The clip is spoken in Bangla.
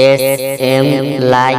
S M live